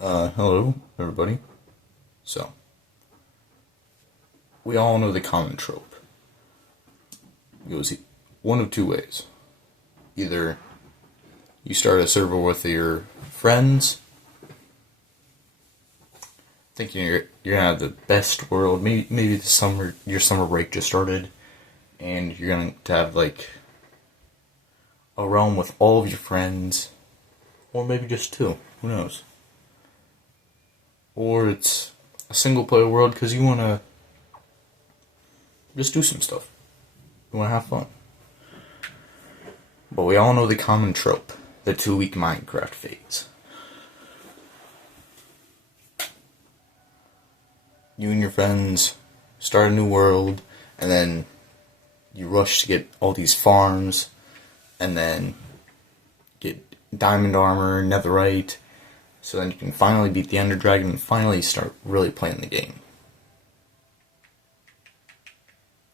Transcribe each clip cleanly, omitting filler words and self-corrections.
Hello, everybody. So, we all know the common trope. It goes one of two ways. Either you start a server with your friends, thinking you're gonna have the best world. Maybe your summer break just started, and you're going to have like a realm with all of your friends, or maybe just two. Who knows? Or it's a single player world because you want to just do some stuff. You want to have fun. But we all know the common trope, the 2-week Minecraft phase. You and your friends start a new world, and then you rush to get all these farms, and then get diamond armor, netherite, so then you can finally beat the Ender Dragon and finally start really playing the game.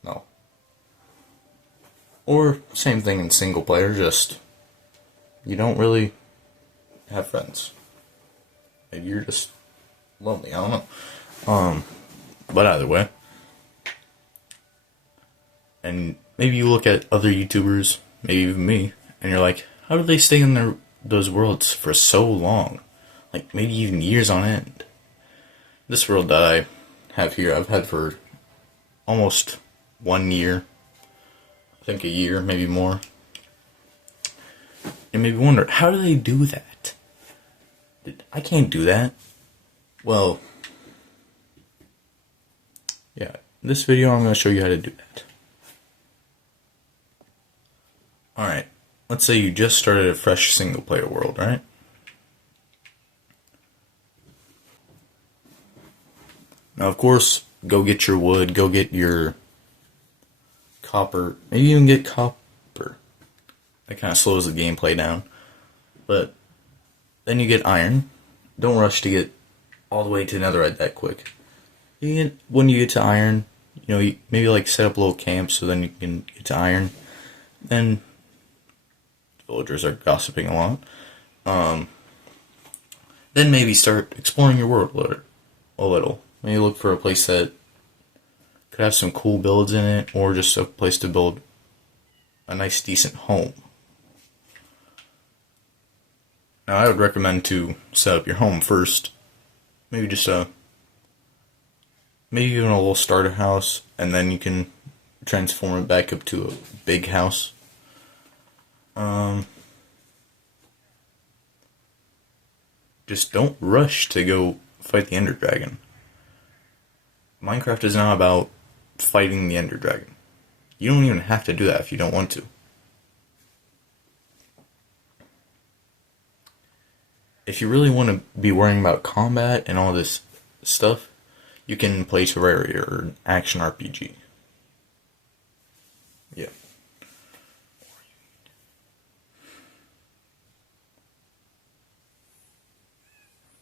No. Or, same thing in single player, just you don't really have friends. Maybe you're just lonely, I don't know. But either way. And maybe you look at other YouTubers, maybe even me, and you're like, how do they stay in those worlds for so long? Like, maybe even years on end. This world that I have here, I've had for almost 1 year. I think a year, maybe more. And maybe wonder, how do they do that? I can't do that. Well, yeah, in this video I'm going to show you how to do that. Alright, let's say you just started a fresh single player world, right? Now, of course, go get your wood, go get your copper, maybe even get copper. That kind of slows the gameplay down. But then you get iron. Don't rush to get all the way to netherite that quick. When you get to iron, you maybe like set up a little camp so then you can get to iron. Then villagers are gossiping a lot. Then maybe start exploring your world a little. Maybe look for a place that could have some cool builds in it, or just a place to build a nice, decent home. Now, I would recommend to set up your home first. Maybe just maybe even a little starter house, and then you can transform it back up to a big house. Just don't rush to go fight the Ender Dragon. Minecraft is not about fighting the Ender Dragon. You don't even have to do that if you don't want to. If you really want to be worrying about combat and all this stuff, you can play Terraria or an action RPG. Yeah.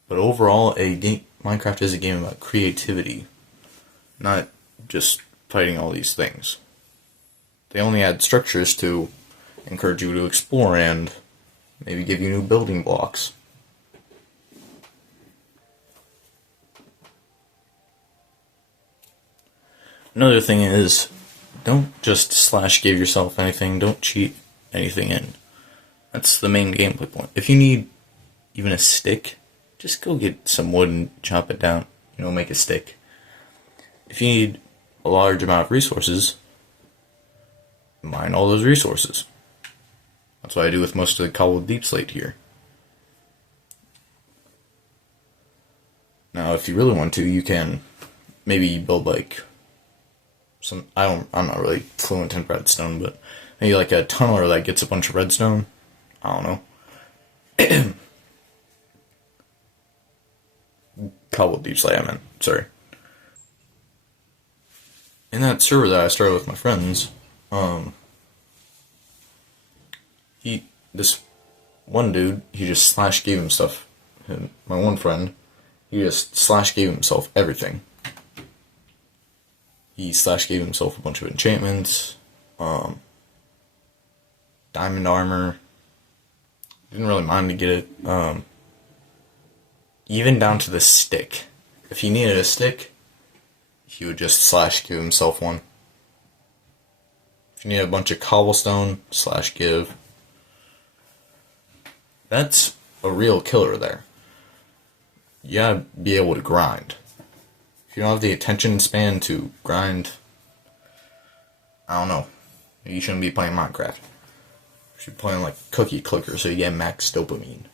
But overall, Minecraft is a game about creativity, not just fighting all these things. They only add structures to encourage you to explore and maybe give you new building blocks. Another thing is, don't just /give yourself anything, don't cheat anything in. That's the main gameplay point. If you need even a stick, just go get some wood and chop it down, make a stick. If you need a large amount of resources, mine all those resources. That's what I do with most of the cobbled deep slate here. Now, if you really want to, you can maybe build like I'm not really fluent in redstone, but maybe like a tunneler that gets a bunch of redstone. I don't know. Cobbled deep slate, I meant. Sorry. In that server that I started with my friends, this one dude, he just /gave him stuff. And my one friend, he just /gave himself everything. He /gave himself a bunch of enchantments, diamond armor. Didn't really mind to get it. even down to the stick. If he needed a stick, he would just slash give himself one. If you need a bunch of cobblestone, slash give. That's a real killer there. You gotta be able to grind. If you don't have the attention span to grind, I don't know. You shouldn't be playing Minecraft. You should be playing like Cookie Clicker so you get max dopamine.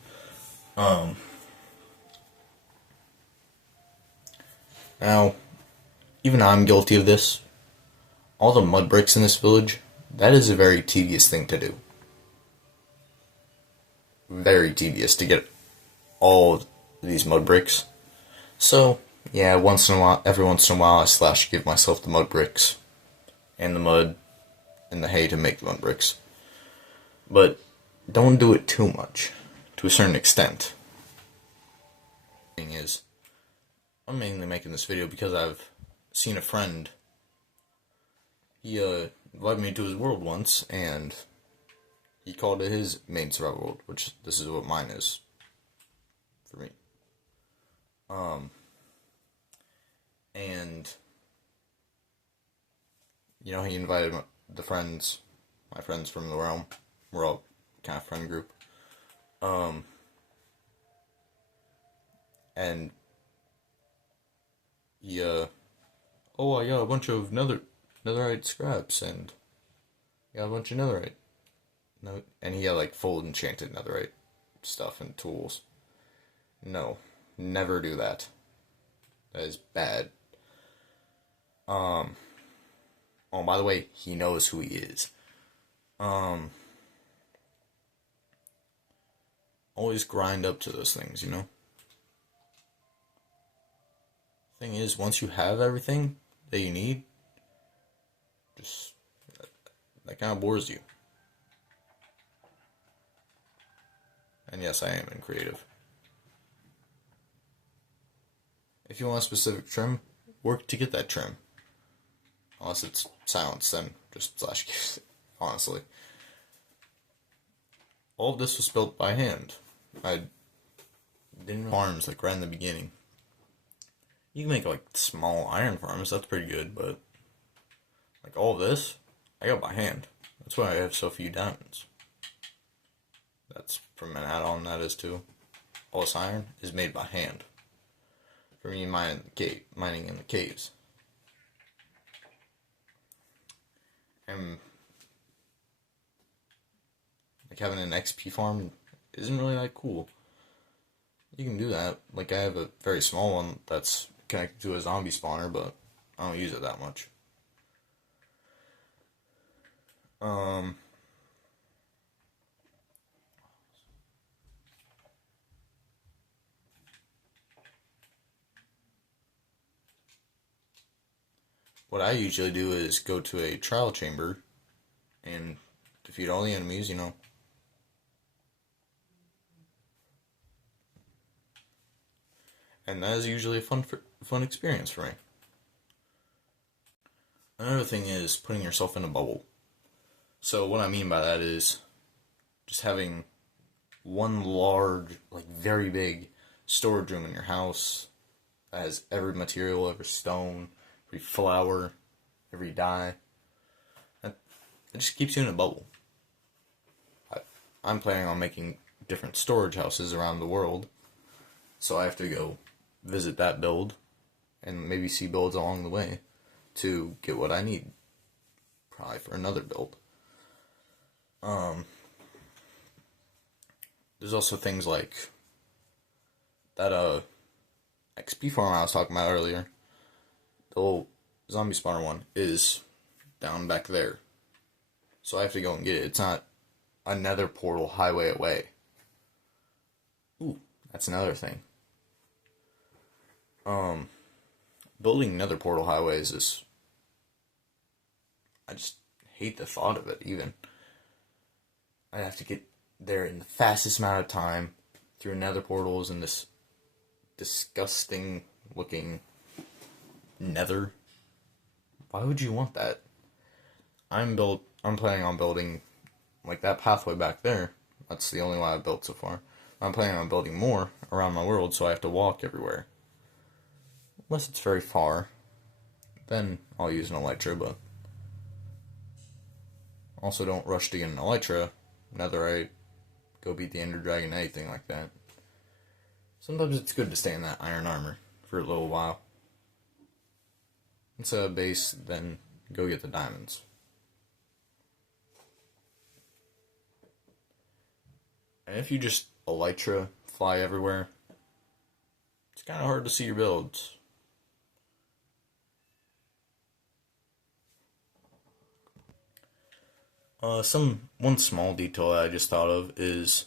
Now, even I'm guilty of this. All the mud bricks in this village, that is a very tedious thing to do. Very tedious to get all these mud bricks. So, yeah, every once in a while I slash give myself the mud bricks and the mud and the hay to make the mud bricks. But don't do it too much, to a certain extent. The thing is, I'm mainly making this video because I've seen a friend. He invited me to his world once, and he called it his main survival world, which this is what mine is for me. And you know, he invited my friends from the realm. We're all kind of friend group. And he, oh, I got a bunch of netherite scraps, and got a bunch of netherite. No, and he had like full enchanted netherite stuff and tools. No, never do that. That is bad. Oh, by the way, he knows who he is. Always grind up to those things, you know? Thing is, once you have everything that you need, just, that kind of bores you. And yes, I am in creative. If you want a specific trim, work to get that trim. Unless it's silence, then just slash give, honestly. All of this was built by hand. I didn't farms like right in the beginning. You can make like small iron farms, that's pretty good, but like all of this, I got by hand. That's why I have so few diamonds. That's from an add-on, that is too. All this iron is made by hand. For me mining in the caves. And like having an XP farm isn't really that cool. You can do that. Like I have a very small one that's connected to a zombie spawner, but I don't use it that much. What I usually do is go to a trial chamber and defeat all the enemies, you know. And that is usually a fun experience for me. Another thing is putting yourself in a bubble. So what I mean by that is just having one large, like very big storage room in your house that has every material, every stone, every flower, every dye. It just keeps you in a bubble. I'm planning on making different storage houses around the world, so I have to go visit that build and maybe see builds along the way to get what I need, probably for another build. There's also things like that XP farm I was talking about earlier. The old zombie spawner one is down back there, so I have to go and get it. It's not a nether portal highway away. Ooh, that's another thing. Building nether portal highways is, I just hate the thought of it, even. I have to get there in the fastest amount of time through nether portals in this disgusting looking nether. Why would you want that? I'm planning on building like that pathway back there. That's the only one I've built so far. I'm planning on building more around my world, so I have to walk everywhere. Unless it's very far, then I'll use an Elytra, but also don't rush to get an Elytra, whenever I go beat the Ender Dragon, anything like that. Sometimes it's good to stay in that iron armor for a little while. Instead of base, then go get the diamonds. And if you just Elytra fly everywhere, it's kind of hard to see your builds. One small detail that I just thought of is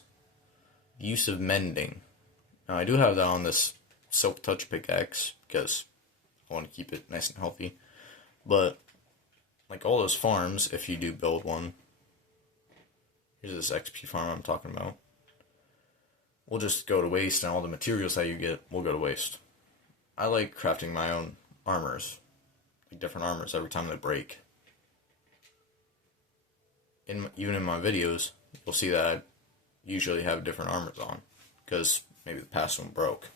the use of mending. Now I do have that on this Silk Touch pickaxe because I want to keep it nice and healthy. But like all those farms, if you do build one, here's this XP farm I'm talking about, will just go to waste, and all the materials that you get will go to waste. I like crafting my own armors, like different armors every time they break. Even in my videos, you'll see that I usually have different armors on, because maybe the past one broke.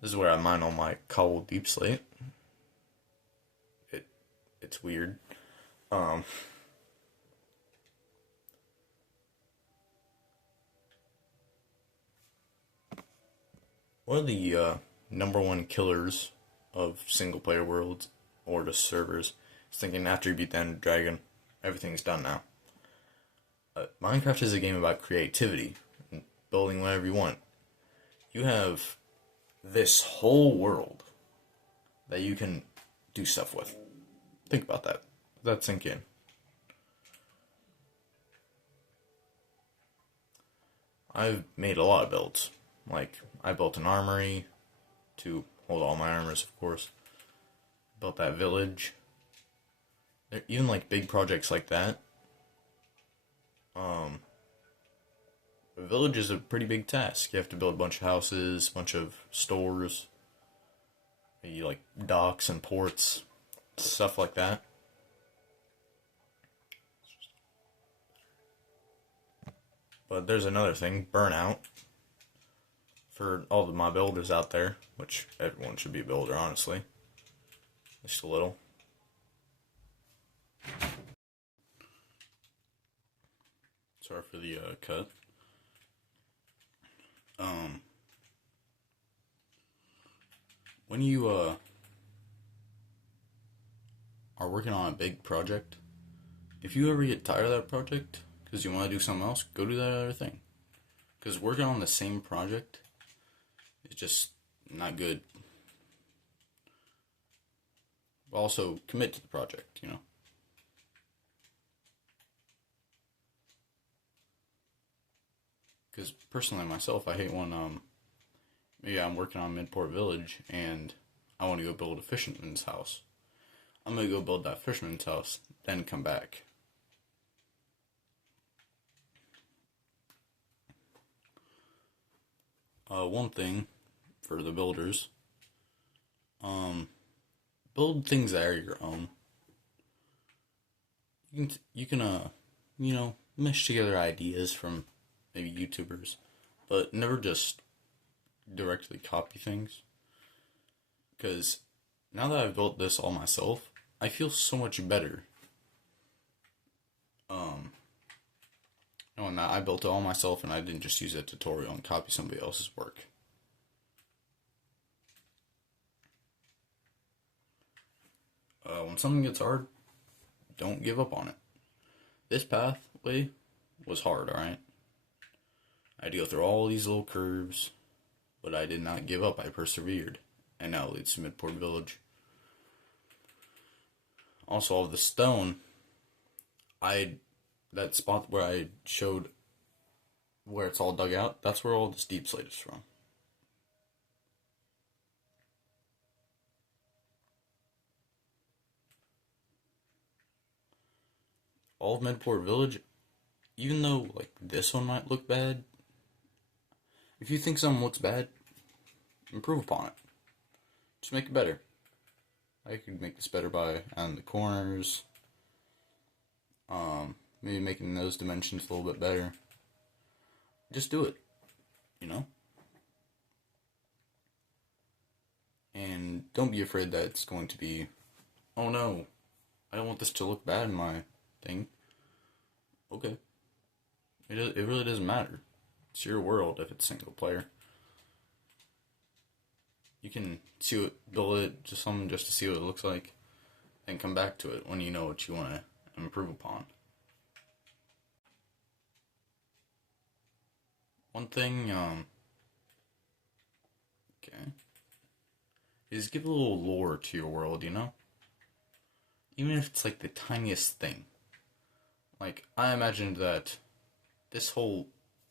This is where I mine all my cobbled deep slate. It's weird. One of the number one killers of single player worlds or just servers is thinking after you beat the Ender Dragon, everything's done now. Minecraft is a game about creativity and building whatever you want. You have this whole world that you can do stuff with. Think about that. Let that sink in. I've made a lot of builds. Like, I built an armory to hold all my armors, of course. Built that village. Even like big projects like that. A village is a pretty big task. You have to build a bunch of houses, a bunch of stores, maybe like docks and ports, stuff like that. But there's another thing, burnout. For all of my builders out there, which everyone should be a builder, honestly. Just a little. Sorry for the cut. When you are working on a big project, if you ever get tired of that project because you want to do something else, go do that other thing. Because working on the same project is just not good. But also commit to the project, you know. Because personally myself, I hate when maybe I'm working on Midport Village and I want to go build a fisherman's house. I'm going to go build that fisherman's house, then come back. One thing for the builders, build things that are your own. You can mesh together ideas from maybe YouTubers, but never just directly copy things. Because now that I've built this all myself, I feel so much better. Knowing that I built it all myself and I didn't just use a tutorial and copy somebody else's work. When something gets hard, don't give up on it. This pathway was hard, alright? I had to go through all these little curves, but I did not give up. I persevered, and now it leads to Midport Village. Also, all of the stone, that spot where I showed where it's all dug out, that's where all this deep slate is from. All of Midport Village, even though like this one might look bad, if you think something looks bad, improve upon it. Just make it better. I could make this better by adding the corners, maybe making those dimensions a little bit better. just do it, you know? And don't be afraid that it's going to be, oh no, I don't want this to look bad in my thing. Okay. It really doesn't matter. It's your world if it's single player. You can build it just to see what it looks like, and come back to it when you know what you want to improve upon. One thing, okay, is give a little lore to your world, you know? Even if it's like the tiniest thing. Like, I imagined that this whole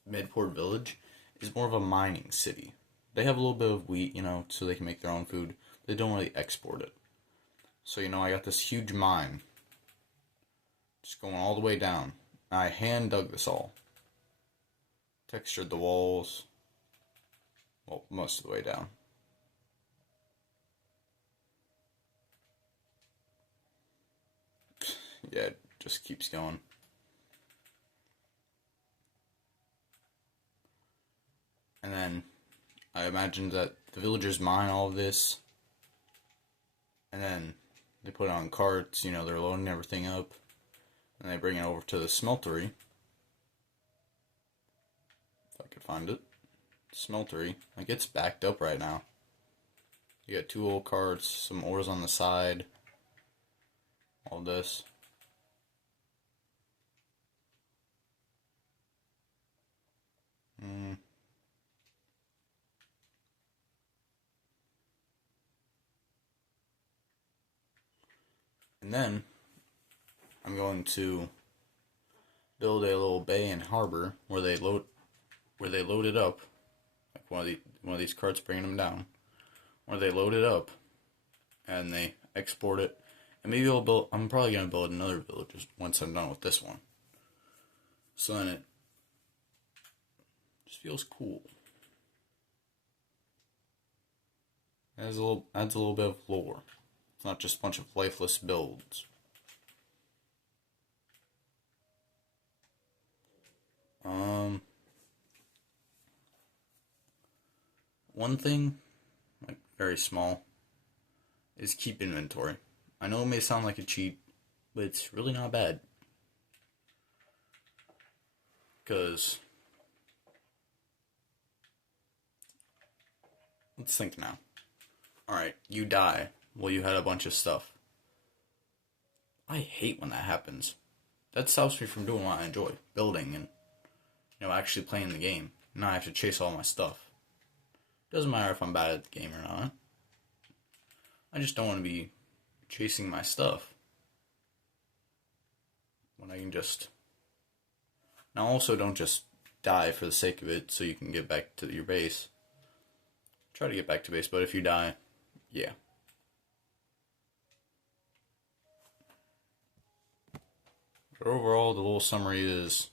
Midport village is more of a mining city. They have a little bit of wheat, you know, so they can make their own food. They don't really export it. So, you know, I got this huge mine. Just going all the way down. I hand dug this all. Textured the walls. Well, most of the way down. Yeah, it just keeps going. And then I imagined that the villagers mine all of this. And then they put it on carts, you know, they're loading everything up. And they bring it over to the smeltery. If I could find it. Smeltery. Like, it's backed up right now. You got 2 old carts, some ores on the side. All this. And then I'm going to build a little bay and harbor where they load it up, like one of these carts bringing them down, where they load it up and they export it. And maybe I'm probably gonna build another village once I'm done with this one. So then it just feels cool. Adds a little bit of lore. It's not just a bunch of lifeless builds. One thing, like very small, is keep inventory. I know it may sound like a cheat, but it's really not bad. Because, let's think now. Alright, you die. Well, you had a bunch of stuff. I hate when that happens. That stops me from doing what I enjoy, building and, you know, actually playing the game. Now I have to chase all my stuff. Doesn't matter if I'm bad at the game or not. I just don't want to be chasing my stuff when I can just... Now also don't just die for the sake of it so you can get back to your base. Try to get back to base, but if you die, yeah. But overall, the little summary is,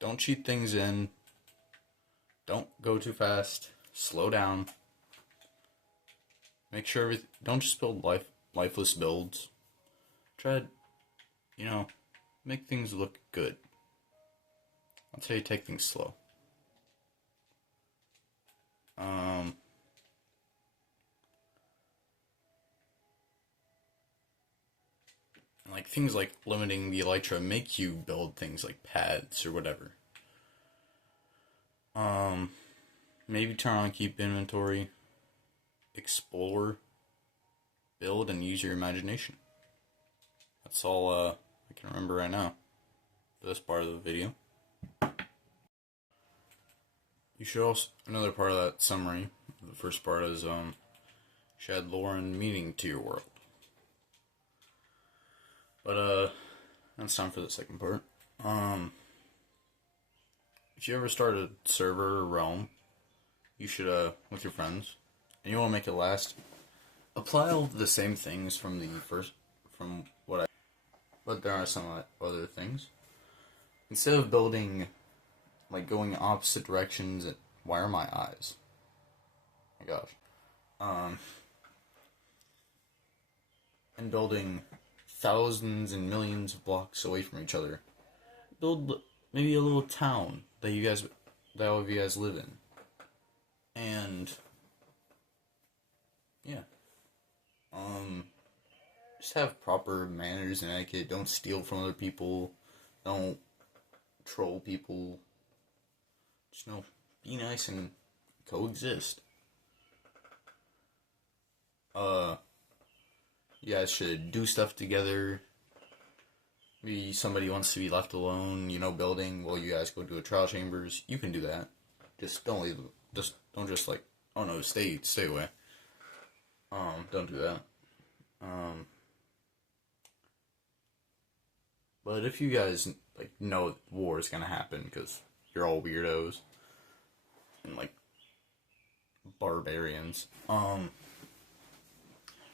don't cheat things in, don't go too fast, slow down, make sure don't just build lifeless builds. Try to, you know, make things look good. That's how you take things slow. Like things like limiting the elytra make you build things like paths or whatever. Maybe turn on keep inventory, explore, build, and use your imagination. That's all I can remember right now for this part of the video. You should also, another part of that summary, the first part is, should add lore and meaning to your world. But, that's time for the second part. If you ever start a server or realm, you should, with your friends, and you want to make it last, apply all the same things from but there are some other things. Instead of building, like, going opposite directions, why are my eyes? My gosh. And building thousands and millions of blocks away from each other. Build maybe a little town that you guys that all of you guys live in. And yeah. Just have proper manners and etiquette. Don't steal from other people. Don't troll people. Just, be nice and coexist. You guys should do stuff together. Maybe somebody wants to be left alone, building while you guys go to a trial chambers. You can do that. Just don't leave. Don't just like, oh no, stay away. Don't do that. But if you guys know war is gonna happen because you're all weirdos and barbarians,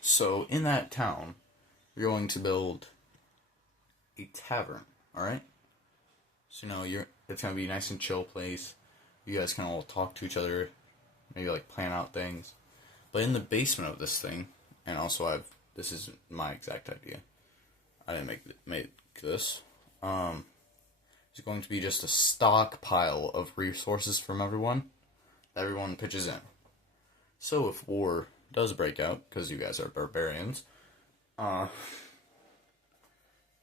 so in that town, you're going to build a tavern. All right. So it's gonna be a nice and chill place. You guys can all talk to each other, maybe plan out things. But in the basement of this thing, and also this is my exact idea. I didn't make this. It's going to be just a stockpile of resources from everyone. Everyone pitches in. So if war does break out, because you guys are barbarians,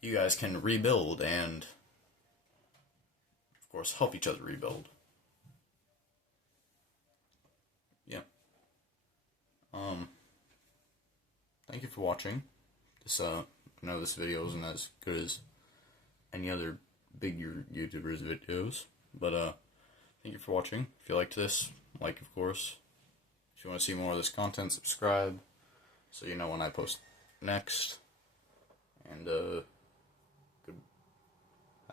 you guys can rebuild and, of course, help each other rebuild. Yeah. Thank you for watching. I know this video isn't as good as any other big YouTubers' videos, but thank you for watching. If you liked this, of course. If you want to see more of this content, subscribe so you know when I post next. And have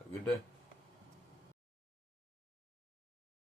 a good day.